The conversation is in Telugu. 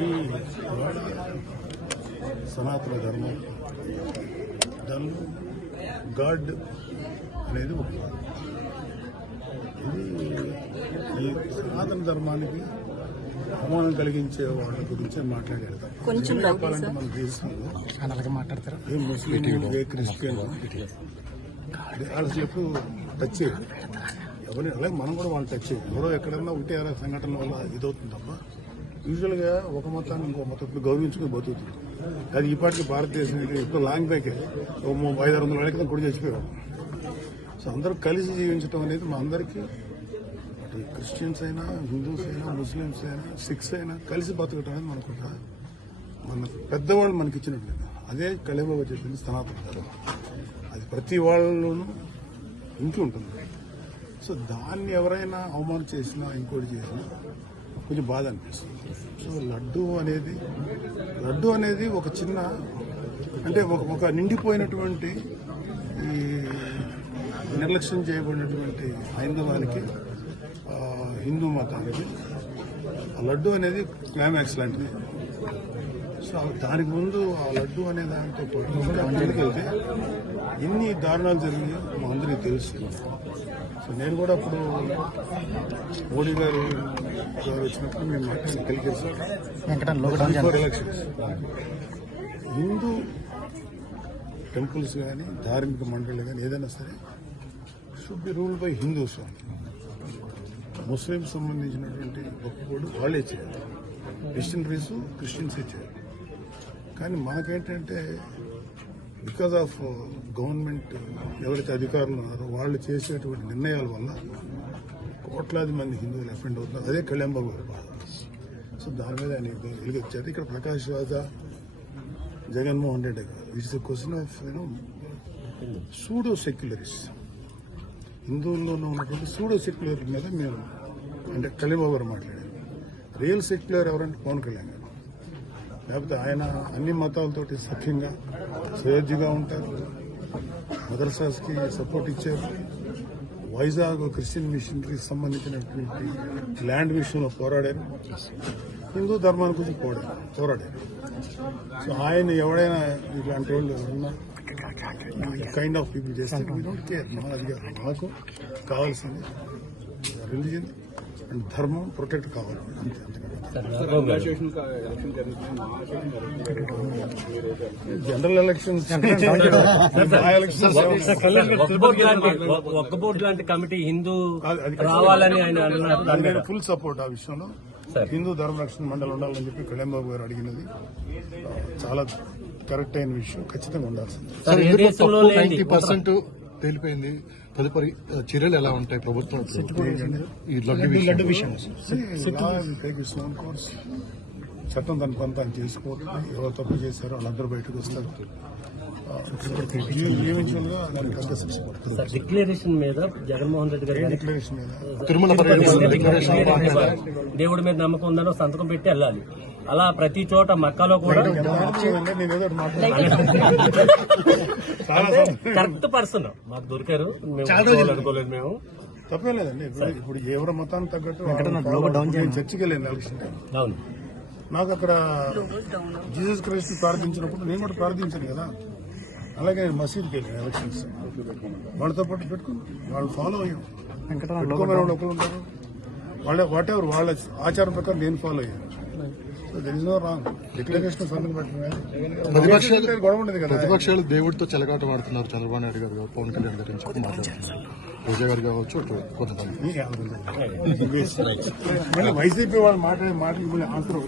ఈ సనాతన ధర్మం దానిలో గాడ్ అనేది ఒక ఇది ఈ సనాతన ధర్మానికి అవమానం కలిగించే వాళ్ళ గురించే మాట్లాడారు. కొంచెం చెప్పాలంటే మన దేశంలో మాట్లాడతారు ఏ ముస్లిం ఏ క్రిస్టియన్ వాళ్ళకి ఎప్పుడు టచ్ చేయాలి ఎవరిని, అలాగే మనం కూడా వాళ్ళు టచ్ చేయాలి. ఎవరో ఎక్కడన్నా ఉంటే అలా సంఘటన వల్ల ఇదవుతుంది తప్ప యూజువల్గా ఒక మతాన్ని ఇంకో మతం ఇప్పుడు గౌరవించుకుని బతుకుతుంది. అది ఈ పాటికి భారతదేశం ఇప్పుడు లాంగ్ బ్యాక్ 500-600 ఏళ్ళ క్రితం కూడా చచ్చిపోయాం. సో అందరూ కలిసి జీవించడం అనేది మా అందరికీ క్రిస్టియన్స్ అయినా హిందూస్ అయినా ముస్లిమ్స్ అయినా సిఖ్స్ అయినా కలిసి బతకటం అనేది మనకు మన పెద్దవాళ్ళు మనకి ఇచ్చినట్టు. అదే కలియుగంలో చెప్పింది సనాతన ధర్మం. అది ప్రతి వాళ్ళలోనూ ఇంటి ఉంటుంది. సో దాన్ని ఎవరైనా అవమానం చేసినా ఇంకోటి చేసినా కొంచెం బాధ అనిపిస్తుంది. సో లడ్డు అనేది ఒక చిన్న అంటే ఒక నిండిపోయినటువంటి ఈ నిర్లక్ష్యం చేయబడినటువంటి హైందవానికి హిందూ మతానికి లడ్డు అనేది క్లైమాక్స్ లాంటిది. సో దానికి ముందు ఆ లడ్డు అనే దాంతో ముందుకెళ్తే ఎన్ని దారుణాలు జరిగాయో మా అందరికీ తెలుసు. సో నేను కూడా అప్పుడు మోడీ గారు వచ్చినప్పుడు మేము ఎలక్షన్స్ హిందూ టెంపుల్స్ కానీ ధార్మిక మండళ్ళు కానీ ఏదైనా సరే should be ruled by Hindus. Muslims సంబంధించినటువంటి ఒప్పుకోడు వాళ్ళే చేయాలి, మిషనరీస్ క్రిస్టియన్సే చేయాలి. కానీ మనకేంటంటే బికాజ్ ఆఫ్ గవర్నమెంట్ ఎవరైతే అధికారులు ఉన్నారో వాళ్ళు చేసేటువంటి నిర్ణయాల వల్ల కోట్లాది మంది హిందువులు అఫెండ్ అవుతున్నారు. అదే కళ్యాణ్ బాబు గారి బాధ. సో దాని మీద ఆయన వెలుగొచ్చారు. ఇక్కడ ప్రకాష్ రాజా జగన్మోహన్ రెడ్డి గారు it's a question of pseudo secularist. హిందువుల్లోనూ ఉన్నటువంటి సూడో సెక్యులర్ మీద మేము అంటే కళ్యాణ్ బాబు గారు మాట్లాడారు. రియల్ సెక్యులర్ ఎవరంటే పవన్ కళ్యాణ్ గారు. లేకపోతే ఆయన అన్ని మతాలతోటి సఖ్యంగా సయోధ్యగా ఉంటారు. మదర్సాస్కి సపోర్ట్ ఇచ్చారు. వైజాగ్ క్రిస్టియన్ మిషనరీకి సంబంధించినటువంటి ల్యాండ్ విషయంలో పోరాడారు. హిందూ ధర్మాన్ని గురించి పోరాడారు. సో ఆయన ఎవడైనా ఇలాంటి వాళ్ళు ఎవరన్నా కైండ్ ఆఫ్ పీపుల్ చేస్తే వీ డోంట్ కేర్. మనకు కావాల్సింది రిలీజియన్ అండ్ ధర్మం ప్రొటెక్ట్ కావాలి అంతే. జనరల్ ఎలక్షన్స్ ఒక్కబోర్డు లాంటి కమిటీ హిందూ రావాలని ఆయన ఫుల్ సపోర్ట్. ఆ విషయంలో హిందూ ధర్మ రక్షణ మండలి ఉండాలని చెప్పి కళ్యాణ్ బాబు గారు అడిగినది చాలా కరెక్ట్ అయిన విషయం. ఖచ్చితంగా ఉండాల్సింది. 90% తేలిపోయింది. తదుపరి చర్యలు ఎలా ఉంటాయి ప్రభుత్వం ఈ లడ్డు విషయం? చట్టం దాని పని తాను చేసుకోవడం. ఎవరు తప్పు చేశారో వాళ్ళందరూ బయటకు వస్తారు. డిక్లరేషన్ మీద జగన్మోహన్ రెడ్డి గారు డిక్లరేషన్ మీద తిరుమల దేవుడి మీద నమ్మకం ఉందని సంతకం పెట్టి వెళ్ళాలి. అలా ప్రతి చోట మక్కాలో కూడా కరెక్ట్ పర్సన్ మాకు దొరికారు. అనుకోలేదు మేము. తప్పే లేదండి. ఇప్పుడు ఎవరి మతాన్ని తగ్గట్టు చర్చికి వెళ్ళింది ఎలక్షన్. అవును, నాకు అక్కడ జీసస్ క్రైస్ట్ ప్రార్థించినప్పుడు నేను కూడా ప్రార్థించాను కదా. అలాగే నేను మసీద్కి వెళ్ళాను ఎలక్షన్స్. వాళ్ళతో పాటు పెట్టుకున్నాను. వాళ్ళు ఫాలో అయ్యాం. పెట్టుకోమని వాళ్ళు ఒకరు ఉంటారు. వాట్ ఎవర్ వాళ్ళ ఆచారం ప్రకారం నేను ఫాలో అయ్యాను. So there is no wrong. Declaration సంతకం పెట్టిన గొడవ ఉండదు కదా. ప్రతిపక్షాలు దేవుడితో చెలగాట ఆడుతున్నారు. చంద్రబాబు నాయుడు గారు పవన్ కళ్యాణ్ గారి నుంచి మాట్లాడుతున్నారు. రోజా గారు కావచ్చు కొంతమంది వైసీపీ వాళ్ళు మాట్లాడే మాటలు ఆన్సర్